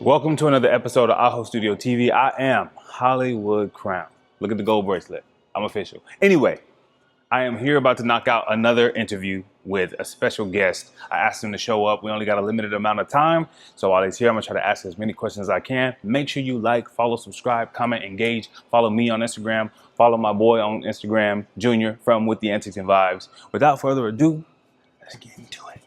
Welcome to another episode of AhoStudioTV. I am Hollywood Crown. Look at the gold bracelet. I'm official. Anyway, I am here about to knock out another interview with a special guest. I asked him to show up. We only got a limited amount of time. So while he's here, I'm going to try to ask as many questions as I can. Make sure you like, follow, subscribe, comment, engage. Follow me on Instagram. Follow my boy on Instagram, Junior, from With the Antics and Vibes. Without further ado, let's get into it.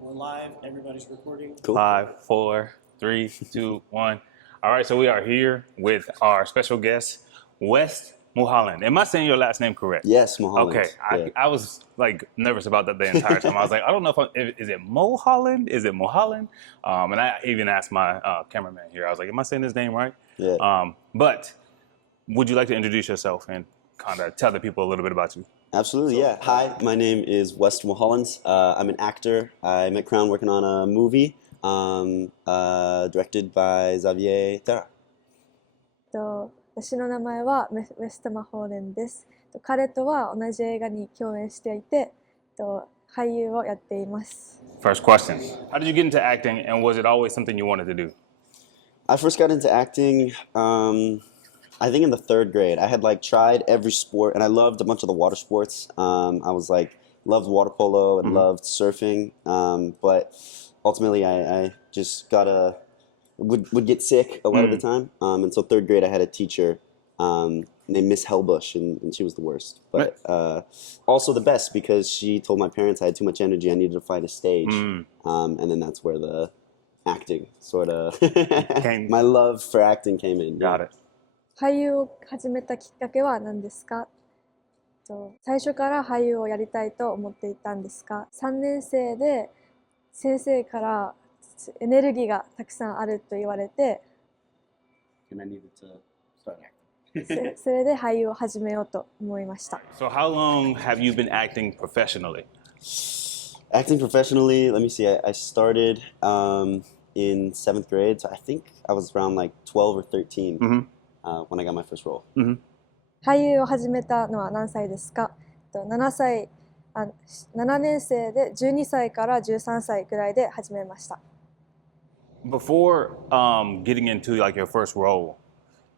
We're live. Everybody's recording. Cool. 5, 4, 3, 2, 1. All right, so we are here with our special guest, West Mulholland. Am I saying your last name correct? Yes, Mulholland. Okay, Yeah. I was like nervous about that the entire time. I was like, I don't know is it Mulholland? Is it Mulholland? And I even asked my cameraman here. I was like, am I saying his name right? Yeah. But would you like to introduce yourself and kind of tell the people a little bit about you? Absolutely, yeah. Hi, my name is West Mulholland. I'm an actor. I met Crown working on a movie directed by Xavier Terra. 私の名前はウェストマホーレンです。彼とは同じ映画に共演していて、俳優をやっています。First question. How did you get into acting, and was it always something you wanted to do? I first got into acting, I think in the 3rd grade. I had tried every sport, and I loved a bunch of the water sports. I was loved water polo and loved surfing, but ultimately I just would get sick a lot of the time. And so 3rd grade I had a teacher named Miss Hellbush, and she was the worst. But also the best because she told my parents I had too much energy, I needed to find a stage. And then that's where the acting sort of, my love for acting came in. Got it. 俳優を始めたきっかけは何ですか？最初から俳優をやりたいと思っていたんですか？3年生で先生からエネルギーがたくさんあると言われて、それで俳優を始めようと思いました。So how long have you been acting professionally? Acting professionally, let me see, I started in 7th grade, so I think I was around 12 or 13. When I got my first role. 俳優を始めたのは何歳ですか？7年生で12歳から13歳くらいで始めました。Before getting into your first role,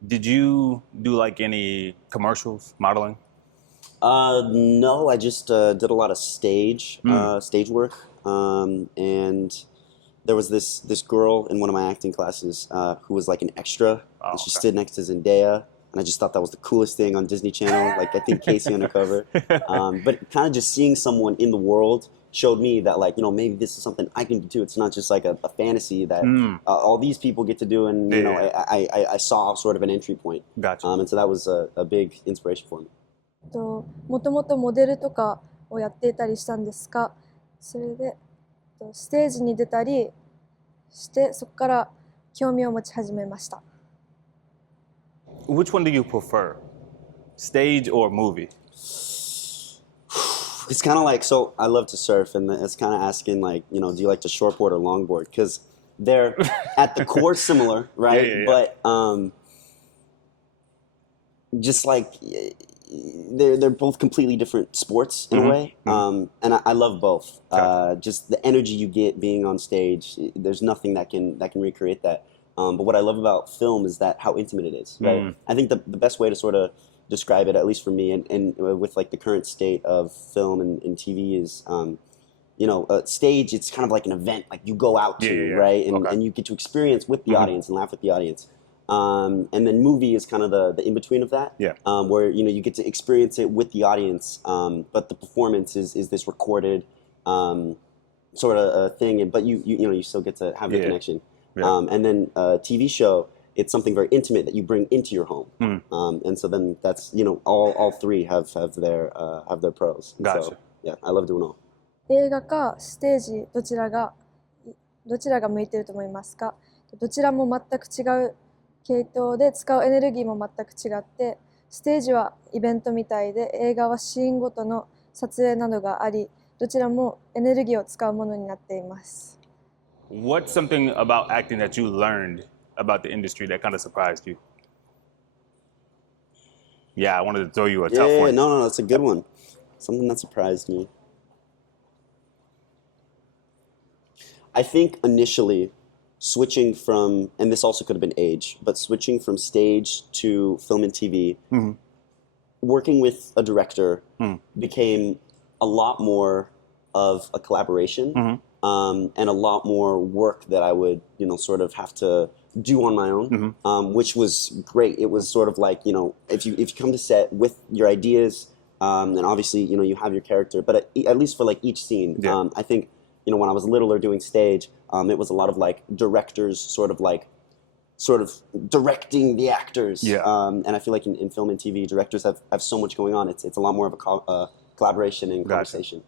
did you do any commercials, modeling? No, I just did a lot of stage work, and there was this girl in one of my acting classes who was an extra, and she stood next to Zendaya, and I just thought that was the coolest thing on Disney Channel, I think Casey Undercover. But kind of just seeing someone in the world showed me that maybe this is something I can do too. It's not just a fantasy that all these people get to do, and I saw sort of an entry point. Gotcha. And so that was a big inspiration for me. もともとモデルとかをやっていたりしたんですか？それでステージに出たりしてそこから興味を持ち始めました。Which one do you prefer, stage or movie? It's kind of so I love to surf, and it's kind of asking do you like to shortboard or longboard? Because they're at the core similar, right? Yeah. But just they're both completely different sports in a way, and I love both. Just the energy you get being on stage, there's nothing that can recreate that. But what I love about film is that how intimate it is, right? I think the best way to sort of describe it, at least for me, and with the current state of film and TV is, stage, it's kind of like an event, you go out to, right? And you get to experience with the audience and laugh with the audience. And then movie is kind of the in-between of that, where you get to experience it with the audience, but the performance is this recorded sort of thing, but you still get to have the connection. And then TV show, it's something very intimate that you bring into your home, and so then that's all three have their pros. Gotcha. So, yeah, I love doing all. 映画かステージどちらが向いていると思いますか？どちらも全く違う系統で使うエネルギーも全く違って、ステージはイベントみたいで、映画はシーンごとの撮影などがあり、どちらもエネルギーを使うものになっています。What's something about acting that you learned about the industry that kind of surprised you? Yeah, I wanted to throw you a tough one. No, it's a good one. Something that surprised me. I think initially switching from, and this also could have been age, but switching from stage to film and TV, working with a director became a lot more of a collaboration and a lot more work that I would, sort of have to do on my own, which was great. It was sort of like, if you come to set with your ideas, and obviously, you have your character, but at least for like each scene, I think, when I was littler doing stage, it was a lot of like directors sort of directing the actors. And I feel like in film and TV, directors have so much going on. It's a lot more of a collaboration and conversation.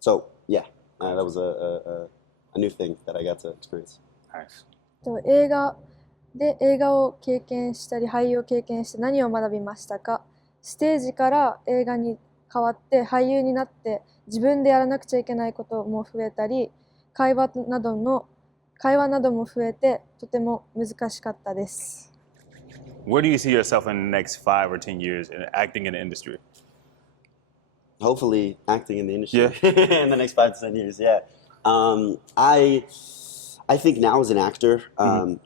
So yeah, that was a new thing that I got to experience. Nice. 映画で映画を経験したり俳優を経験して何を学びましたか？ステージから映画に変わって俳優になって自分でやらなくちゃいけないことも増えたり会話なども増えてとても難しかったです。Where do you see yourself in the next 5 or 10 years in acting in the industry? Hopefully acting in the industry in the next 5 to 10 years. Yeah. I think now as an actor,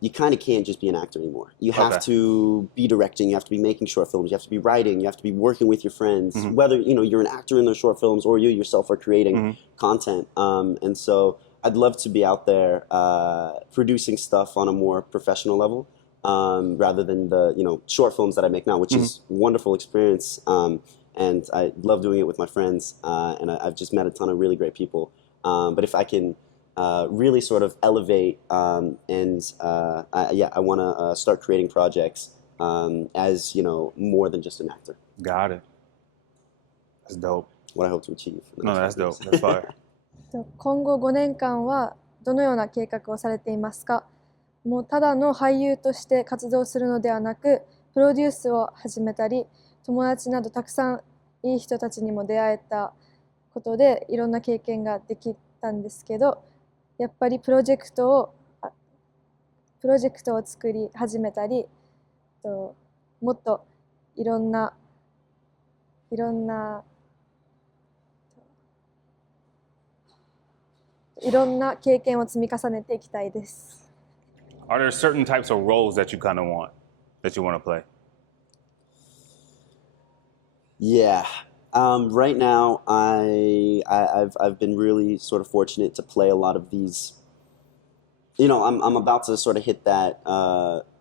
you kind of can't just be an actor anymore. You have to be directing, you have to be making short films, you have to be writing, you have to be working with your friends, whether you're an actor in those short films or you yourself are creating content. And so I'd love to be out there producing stuff on a more professional level, rather than the short films that I make now, which is a wonderful experience. And I love doing it with my friends, and I've just met a ton of really great people. But if I can really sort of elevate, I want to start creating projects as more than just an actor. Got it. That's dope. What I hope to achieve. No, that's dope. That's fire. 今後5年間はどのような計画をされていますか？もうただの俳優として活動するのではなく、プロデュースを始めたり、友達などたくさんいい人たちにも出会えたことでいろんな経験ができたんですけど、やっぱりプロジェクトを作り始めたり、もっといろんな経験を積み重ねていきたいです。Are there certain types of roles that you kind of want, that you want to play? Yeah. Right now, I've been really sort of fortunate to play a lot of these. I'm about to sort of hit that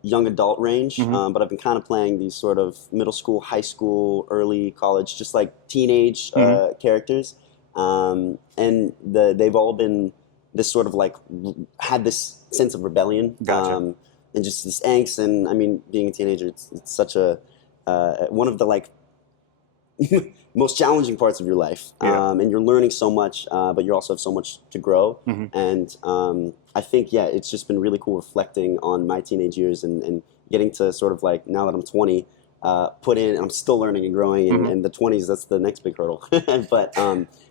young adult range, but I've been kind of playing these sort of middle school, high school, early college, just like teenage characters, and they've all been this sort of like had this sense of rebellion, and just this angst. And I mean, being a teenager, it's such a one of the like most challenging parts of your life, and you're learning so much, but you also have so much to grow. And I think it's just been really cool reflecting on my teenage years and getting to sort of like, now that I'm 20, put in, and I'm still learning and growing, and the 20s, that's the next big hurdle. But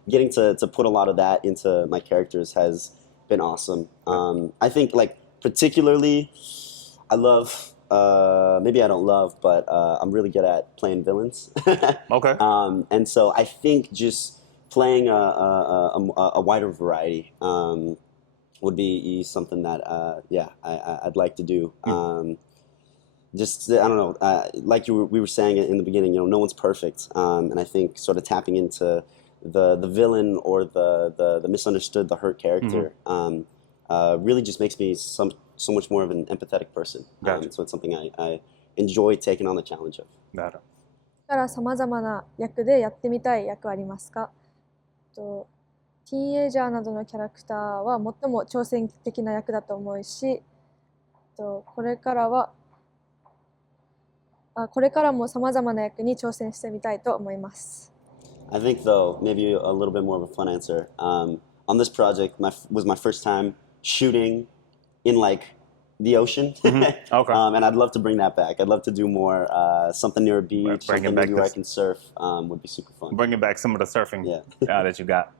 getting to put a lot of that into my characters has been awesome. I think like particularly I love, maybe I don't love, but I'm really good at playing villains. Okay. And so I think just playing a wider variety would be something that I'd like to do. Just I don't know, like we were saying in the beginning, no one's perfect, and I think sort of tapping into the villain or the misunderstood, the hurt character really just makes me so much more of an empathetic person. So it's something I enjoy taking on the challenge of. なるほど。だからさまざまな役でやってみたい役ありますか？ティーンエイジャーなどのキャラクターは最も挑戦的な役だと思うし、これからもさまざまな役に挑戦してみたいと思います。I think though, maybe a little bit more of a fun answer. On this project, was my first time shooting in like the ocean. Okay. And I'd love to bring that back. I'd love to do more something near a beach, something maybe where I can surf. Would be super fun. Bringing back some of the surfing that you got.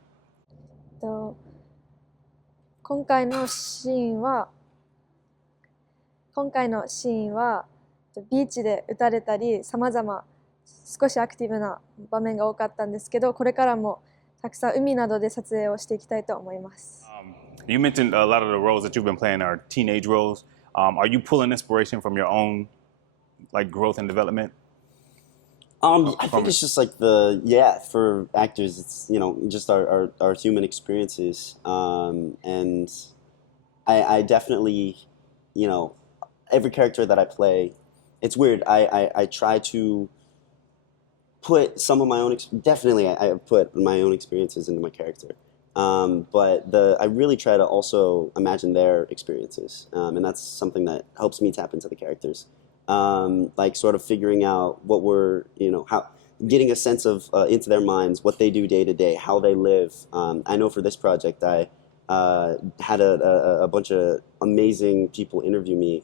今回のシーンはビーチで撃たれたりさまざま少しアクティブな場面が多かったんですけど、これからもたくさん海などで撮影をしていきたいと思います。You mentioned a lot of the roles that you've been playing are teenage roles. Are you pulling inspiration from your own like growth and development? I think it's just like for actors, it's, you know, just our human experiences. And I definitely, you know, every character that I play, it's weird. I try to put some of my own, definitely I put my own experiences into my character. But I really try to also imagine their experiences. And that's something that helps me tap into the characters. Like sort of figuring out what we're, you know, getting a sense of into their minds, what they do day to day, how they live. I know for this project, I had a bunch of amazing people interview me,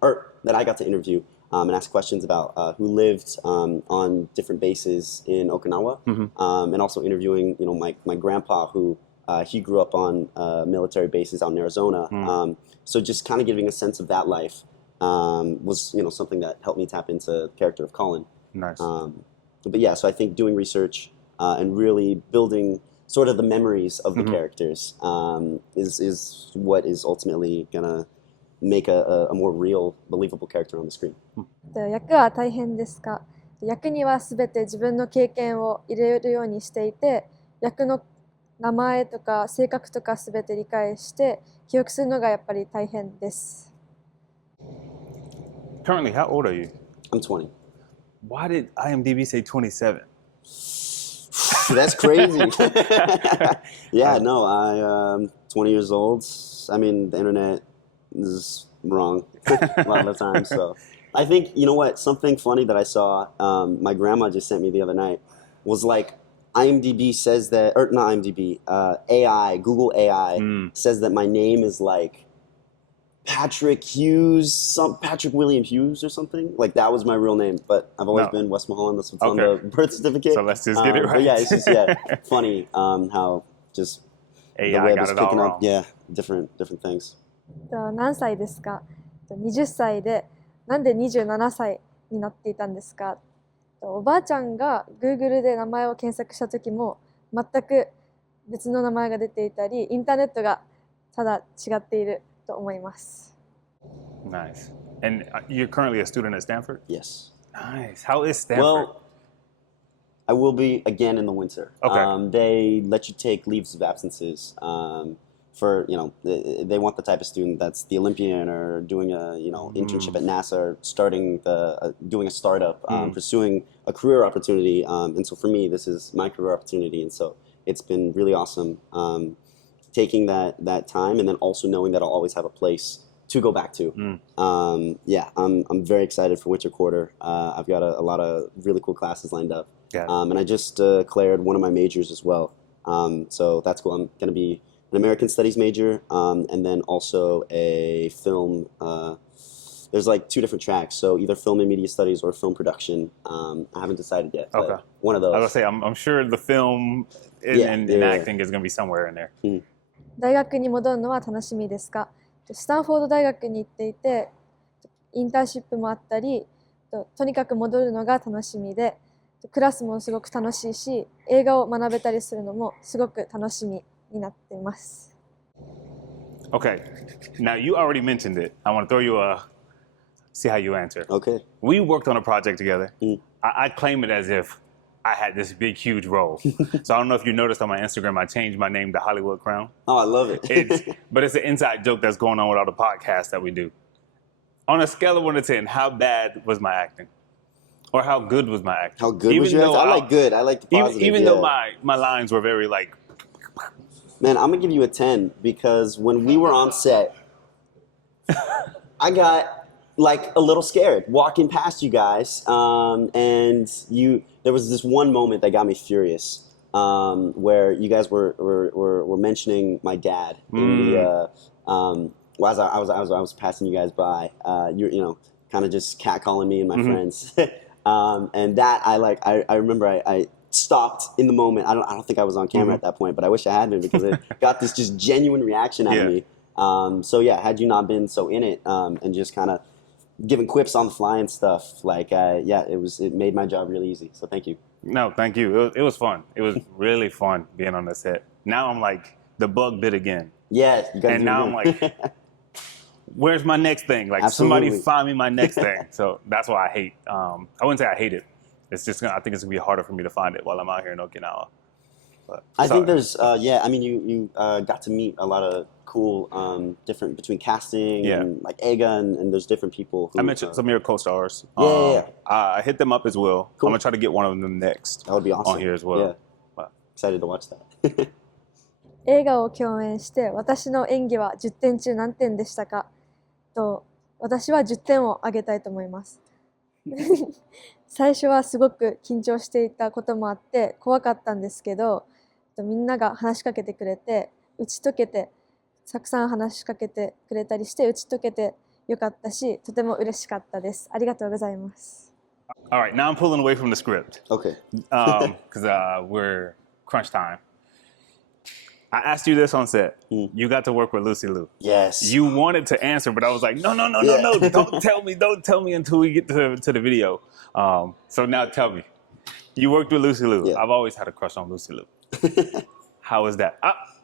or that I got to interview and ask questions about who lived on different bases in Okinawa, and also interviewing, you know, my grandpa who he grew up on military bases out in Arizona. So just kind of giving a sense of that life. Was, you know, something that helped me tap into the character of Colin. Nice. But yeah, so I think doing research and really building sort of the memories of the characters is what is ultimately gonna make a more real, believable character on the screen. 役は大変ですか？役にはすべて自分の経験を入れるようにしていて、役の名前とか性格とかすべて理解して記憶するのがやっぱり大変です。Currently, how old are you? I'm 20. Why did IMDb say 27? That's crazy. Yeah, no, I'm 20 years old. I mean, the internet is wrong a lot of the time. So I think, you know what, something funny that I saw, my grandma just sent me the other night was like, IMDb says that, or not IMDb, AI, Google AI says that my name is like Patrick William Hughes or something. Like that was my real name, but I've always been West Mulholland. That's what's on the birth certificate. So let's just get it right. But yeah, it's just funny how just AI the web got is it all picking wrong. up different things. 何歳ですか？20歳で、なんで27歳になっていたんですか？おばあちゃんが Google で名前を検索した時も全く別の名前が出ていたり、インターネットがただ違っていると思います。Nice. And you're currently a student at Stanford? Yes. Nice. How is Stanford? Well, I will be again in the winter. Okay. They let you take leaves of absences for, you know, they want the type of student that's the Olympian or doing a, you know, internship at NASA or starting doing a startup, pursuing a career opportunity. And so for me, this is my career opportunity. And so it's been really awesome taking that time and then also knowing that I'll always have a place to go back to. Yeah, I'm very excited for winter quarter. I've got a lot of really cool classes lined up. Yeah. And I just declared one of my majors as well. So that's cool. I'm going to be an American Studies major, and then also a film. There's like 2 different tracks, so either film and media studies or film production. I haven't decided yet, but Okay. one of those. I was gonna say, I'm sure the film and acting is gonna be somewhere in there. 大学に戻るのは楽しみですか？スタンフォード大学に行っていて、インターンシップもあったり、とにかく戻るのが楽しみで、クラスもすごく楽しいし、映画を学べたりするのもすごく楽しみになっています。Okay. Now you already mentioned it. I want to throw you see how you answer. Okay. We worked on a project together. I claim it as if I had this big, huge role. So I don't know if you noticed on my Instagram, I changed my name to Hollywood Crown. Oh, I love it. But it's an inside joke that's going on with all the podcasts that we do. On a scale of 1 to 10, how bad was my acting? Or how good was my acting? How good was your acting? I like good. I like the positive. Even though my lines were very like... Man, I'm going to give you a 10 because when we were on set, I got like a little scared walking past you guys. And there was this one moment that got me furious where you guys were mentioning my dad in the... as I was passing you guys by, you know, kind of just catcalling me and my friends. And that I remember I stopped in the moment. I don't think I was on camera at that point, but I wish I had been because it got this just genuine reaction out of me. So yeah, had you not been so in it and just kind of giving quips on the fly and stuff, like it made my job really easy. So thank you. No, thank you. It was fun. It was really fun being on the set. Now I'm like the bug bit again. Yeah, you gotta And do now it I'm again. like, where's my next thing? Like Absolutely. somebody find me my next thing. So that's why I hate. I wouldn't say I hate it. It's just I think it's gonna be harder for me to find it while I'm out here in Okinawa. But I think sorry. there's yeah. I mean, you got to meet a lot of cool different between casting Yeah. and like Ega and there's different people. Who, I mentioned some of your co-stars. Yeah. I hit them up as well. Cool. I'm gonna try to get one of them next That would be awesome. on here as well. Yeah. Wow. Excited to watch that. 映画を共演して私の演技は10点中何点でしたかと私は10点をあげたいと思います最初はすごく緊張していたこともあって怖かったんですけどみんなが話しかけてくれて打ち解けてたくさん話しかけてくれたりして打ち解けてよかったしとても嬉しかったですありがとうございます All right, now I'm pulling away from the script Okay. because we're crunch time. I asked you this on set. You got to work with Lucy Liu. Yes. You wanted to answer, but I was like, no. Don't tell me until we get to the video. So now tell me. You worked with Lucy Liu. Yeah. I've always had a crush on Lucy Liu. How is that?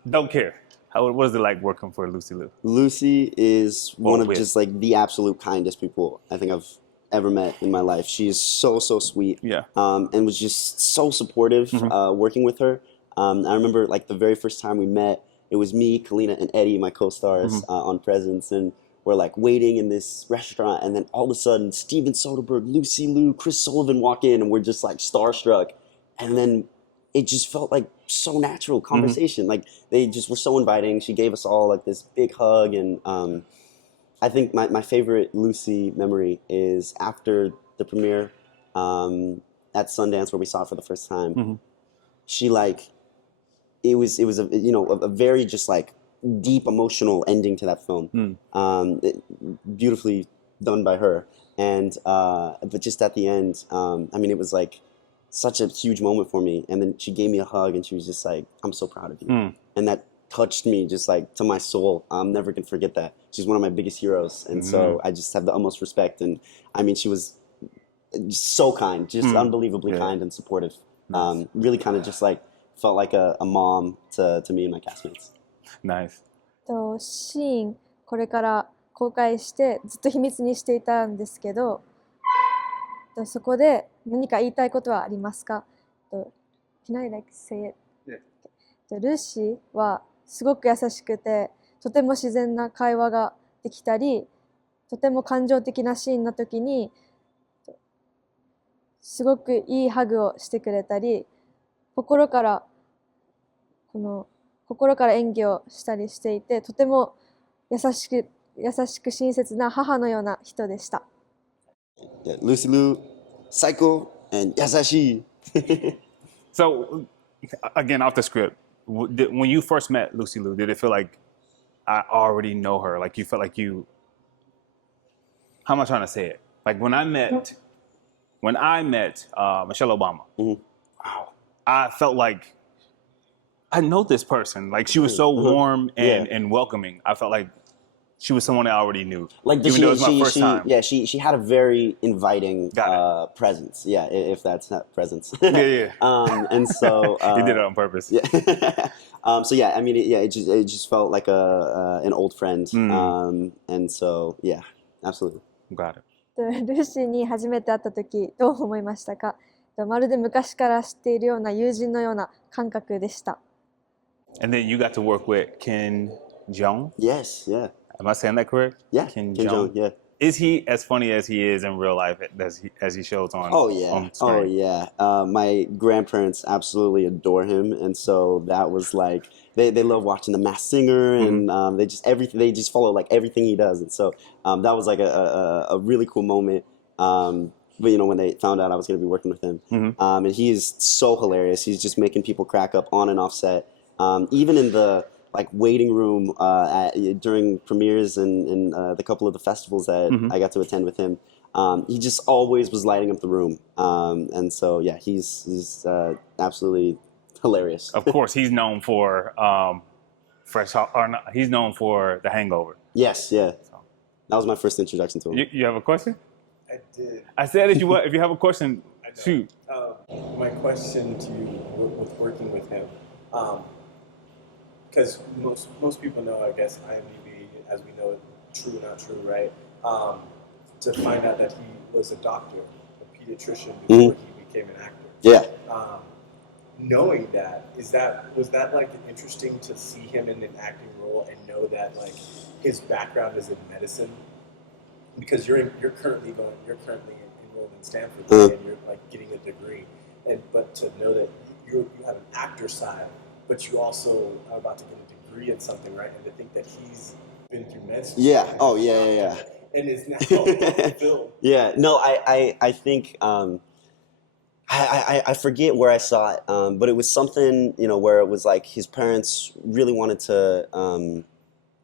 Don't care. What is it like working for Lucy Liu? Lucy is one of with. just like the absolute kindest people I think I've ever met in my life. She is so sweet. Yeah. And was just so supportive working with her. I remember like the very first time we met, it was me, Kalina, and Eddie, my co-stars on Presents, and we're like waiting in this restaurant, and then all of a sudden Steven Soderbergh, Lucy Liu, Chris Sullivan walk in, and we're just like starstruck, and then it just felt like so natural conversation. Like they just were so inviting. She gave us all like this big hug, and I think my favorite Lucy memory is after the premiere at Sundance where we saw it for the first time. She like it was a a very just like deep emotional ending to that film, beautifully done by her. And but just at the end, I mean, it was like such a huge moment for me. And then she gave me a hug, and she was just like, "I'm so proud of you," and that touched me just like to my soul. I'm never gonna forget that. She's one of my biggest heroes, and so I just have the utmost respect. And I mean, she was so kind, just unbelievably kind and supportive. Really kind of just like felt like a mom to me and my castmates. Nice. シーンこれから公開してずっと秘密にしていたんですけどそこで何か言いたいことはありますか Can I like say it? Yeah. ルーシーはすごく優しくてとても自然な会話ができたりとても感情的なシーンの時にすごくいいハグをしてくれたり心から演技をしたりしていてとても優しく親切な母のような人でした。Yeah, Lucy Liu, psycho and yasashi. So again, off the script, when you first met Lucy Liu, did it feel like I already know her? Like you felt like you? How am I trying to say it? Like when I met Michelle Obama, wow, I felt like I know this person. Like she was so warm and welcoming. I felt like she was someone I already knew. Like even though it was my first time. Yeah, she had a very inviting presence. Yeah, if that's not presence. Yeah. And so you did it on purpose. Yeah. So yeah, I mean, it just felt like an old friend. And so yeah, absolutely. Got it. ルーシーに初めて会った時どう思いましたかまるで昔から知っているような友人のような感覚でした。And then you got to work with Ken Jeong? Yes, yeah. Am I saying that correct? Yeah, Ken Jeong, Jeong. yeah. Is he as funny as he is in real life as he shows on on screen? Oh yeah. My grandparents absolutely adore him, and so that was like they love watching The Masked Singer, and they just follow like everything he does, and so that was like a really cool moment. But when they found out I was going to be working with him, and he is so hilarious. He's just making people crack up on and off set, even in the like waiting room during premieres and the couple of the festivals that I got to attend with him. He just always was lighting up the room, and so yeah, he's absolutely hilarious. Of course, he's known for he's known for The Hangover. Yes, yeah, that was my first introduction to him. You have a question? I did. I said if you have a question, shoot. My question to you with working with him, because most people know, I guess, IMDb, as we know it, true, not true, right? To find out that he was a doctor, a pediatrician, before he became an actor. Yeah. Knowing that, was that like interesting to see him in an acting role and know that like his background is in medicine? Because you're currently enrolled in Stanford, right? And you're like getting a degree, but to know that you have an actor side, but you also are about to get a degree in something, right? And to think that he's been through med school. Yeah. Oh, yeah. And is now fulfilled. Yeah. No, I think I forget where I saw it, but it was something, where it was like his parents really wanted to,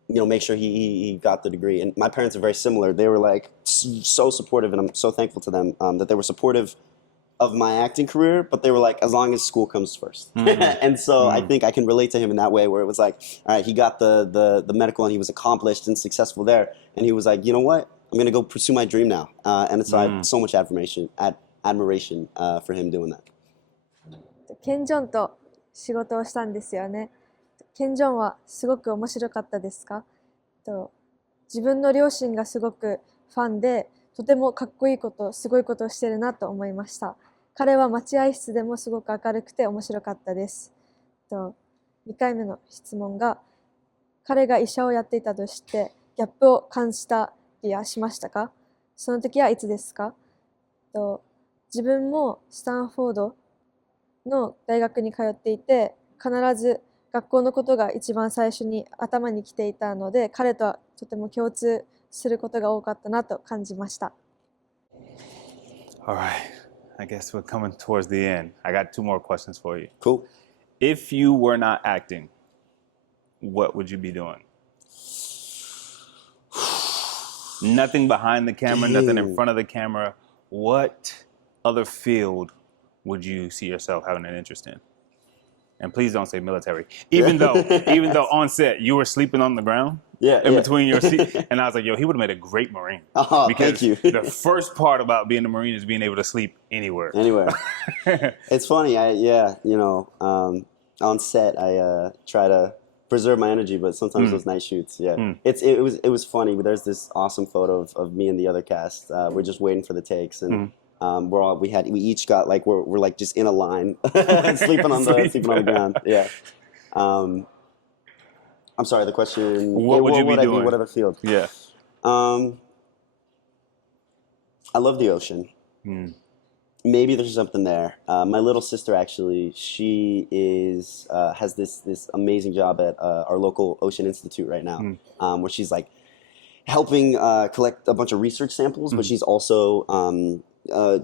make sure he got the degree. And my parents are very similar. They were like so supportive, and I'm so thankful to them that they were supportive of my acting career, but they were like, as long as school comes first. And so I think I can relate to him in that way, where it was like, all right, he got the medical and he was accomplished and successful there. And he was like, you know what? I'm going to go pursue my dream now. And so I have so much admiration for him doing that. ケンジョンと仕事をしたんですよね。ケンジョンはすごく面白かったですか？自分の両親がすごくファンで、とてもかっこいいこと、すごいことをしてるなと思いました。彼は待合室でもすごく明るくて面白かったです。2回目の質問が、彼が医者をやっていたとして、ギャップを感じたりはしましたか？その時はいつですか？自分もスタンフォードの大学に通っていて、必ず学校のことが一番最初に頭に来ていたので、彼とはとても共通することが多かったなと感じました。All right. I guess we're coming towards the end. I got 2 more questions for you. Cool. If you were not acting, what would you be doing? Nothing behind the camera, nothing in front of the camera. What other field would you see yourself having an interest in? And please don't say military. Even though on set you were sleeping on the ground in between your seats, and I was like, yo, he would have made a great Marine. Oh, because thank you. The first part about being a Marine is being able to sleep anywhere. It's funny. On set I try to preserve my energy, but sometimes those night shoots, it was funny. But there's this awesome photo of me and the other cast. We're just waiting for the takes, and we each got like we're like just in a line, sleeping on the ground. Yeah. I'm sorry. The question. What would you be doing? What other field? Yeah. I love the ocean. Maybe there's something there. My little sister actually, she has this amazing job at our local Ocean Institute right now, where she's like helping collect a bunch of research samples, but she's also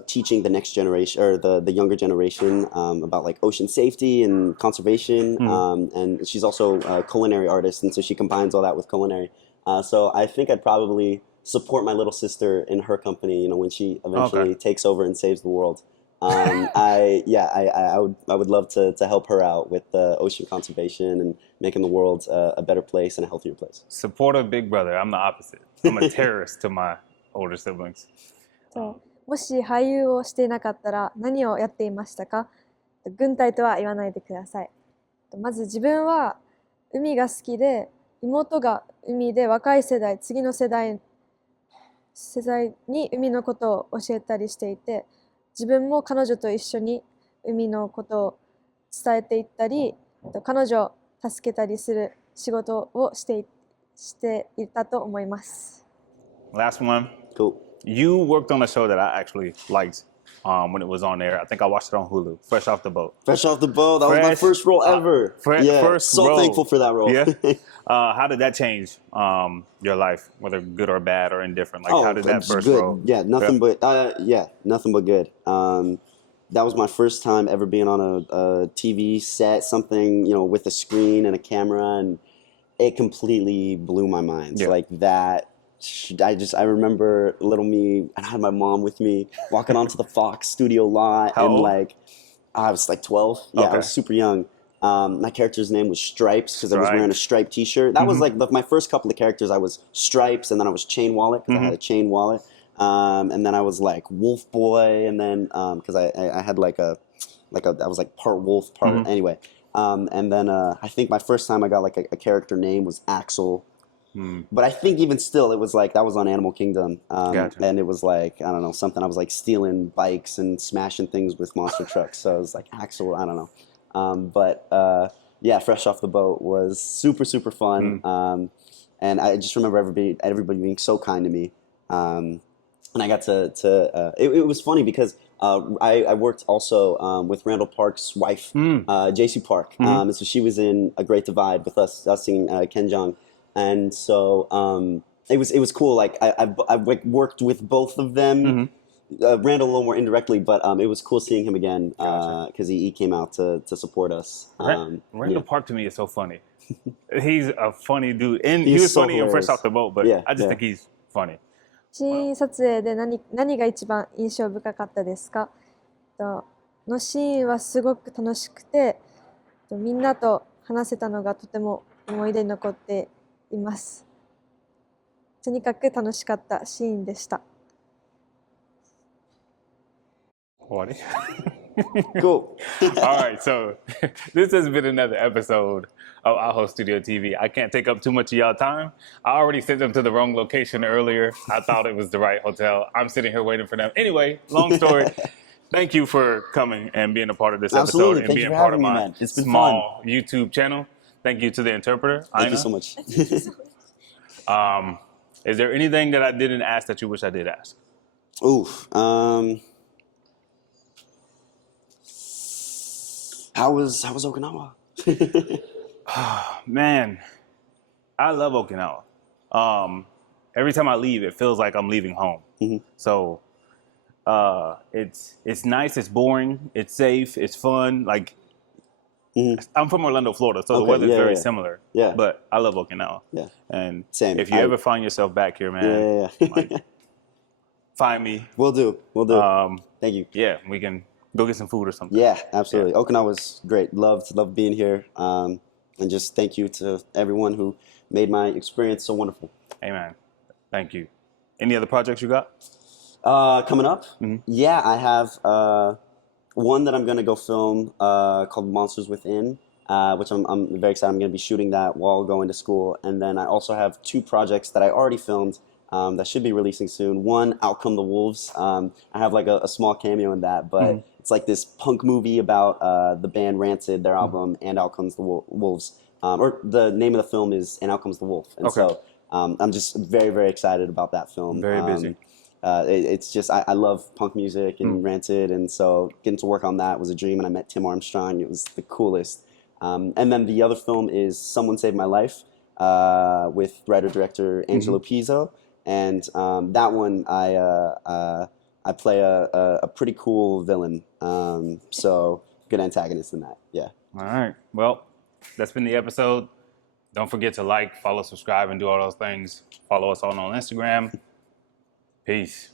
teaching the next generation or the younger generation about like ocean safety and conservation. And she's also a culinary artist, and so she combines all that with culinary. So I think I'd probably support my little sister in her company, when she eventually takes over and saves the world. I would love to help her out with ocean conservation and making the world a better place and a healthier place. Supportive big brother. I'm the opposite. I'm a terrorist to my older siblings. もし俳優をしていなかったら何をやっていましたか？軍隊とは言わないでください。まず自分は海が好きで、妹が海で若い世代、次の世代に海のことを教えたりしていて、自分も彼女と一緒に海のことを伝えていったり、彼女を助けたりする仕事をしていたと思います。Last one. Cool. You worked on a show that I actually liked when it was on there. I think I watched it on Hulu. Fresh Off the Boat. Fresh Off the Boat. That was my first role ever. First so role. Thankful for that role. Yeah. How did that change your life, whether good or bad or indifferent? Like, how did that first good. role? Yeah, nothing but good. That was my first time ever being on a TV set, something with a screen and a camera, and it completely blew my mind. Yeah. Like that. I remember little me, and I had my mom with me walking onto the Fox studio lot. How old? I was like 12. Yeah, Okay. I was super young. My character's name was Stripes because I was wearing a striped t-shirt. That was like my first couple of characters. I was Stripes, and then I was Chain Wallet because I had a chain wallet. And then I was like Wolf Boy, and then because I had I was like part wolf, part anyway. And then I think my first time I got like a character name was Axel. But I think even still, it was like that was on Animal Kingdom, Gotcha. and it was like I don't know something. I was like stealing bikes and smashing things with monster trucks. So it was like Axel. I don't know, yeah, Fresh Off the Boat was super fun, and I just remember everybody being so kind to me, and I got to it was funny because I worked also with Randall Park's wife, JC Park, and so she was in A Great Divide with us singing Ken Jeong. And so it was cool. Like I've like worked with both of them. Randall a little more indirectly, but it was cool seeing him again because he came out to support us. Randall Park to me is so funny. He's a funny dude, and he He's was so funny in Fresh hilarious. Off the Boat. But Yeah, I just yeah. think he's funny. 新撮影で何が一番印象深かったですか？のシーンはすごく楽しくて、みんなと話せたのがとても思い出に残っています。とにかく楽しかったシーンでした。Funny. Cool. All right, so this has been another episode of AhoStudioTV. I can't take up too much of y'all time. I already sent them to the wrong location earlier. I thought it was the right hotel. I'm sitting here waiting for them. Anyway, long story. Thank you for coming and being a part of this Absolutely. episode and Thank being you for part of having me, my man. It's been small YouTube channel. Thank you to the interpreter, Thank Aina. you so much. Is there anything that I didn't ask that you wish I did ask? Oof. How was Okinawa? Man, I love Okinawa. Every time I leave, it feels like I'm leaving home. So it's nice, it's boring, it's safe, it's fun. Like I'm from Orlando, Florida, so the Okay, weather's yeah, very yeah. similar. Yeah. But I love Okinawa. Yeah. And Same. if you ever find yourself back here, man, Yeah. like, find me. We'll do. Thank you. Yeah, we can go get some food or something. Yeah, absolutely. Okinawa was great. Loved being here. And just thank you to everyone who made my experience so wonderful. Hey, man. Thank you. Any other projects you got? Coming up? Yeah, I have one that I'm going to go film called Monsters Within, which I'm very excited. I'm going to be shooting that while going to school. And then I also have two projects that I already filmed that should be releasing soon. One, Out Come the Wolves. I have like a small cameo in that, but it's like this punk movie about the band Rancid, their album, and Out Comes the Wolves. Or the name of the film is And Out Comes the Wolf. And so I'm just very excited about that film. Very busy. It's just, I love punk music and Rancid, and so getting to work on that was a dream, and I met Tim Armstrong. It was the coolest. And then the other film is Someone Saved My Life with writer-director Angelo Pizzo. And that one, I play a pretty cool villain. So good antagonist in that, yeah. All right. Well, that's been the episode. Don't forget to like, follow, subscribe, and do all those things. Follow us on Instagram. Peace.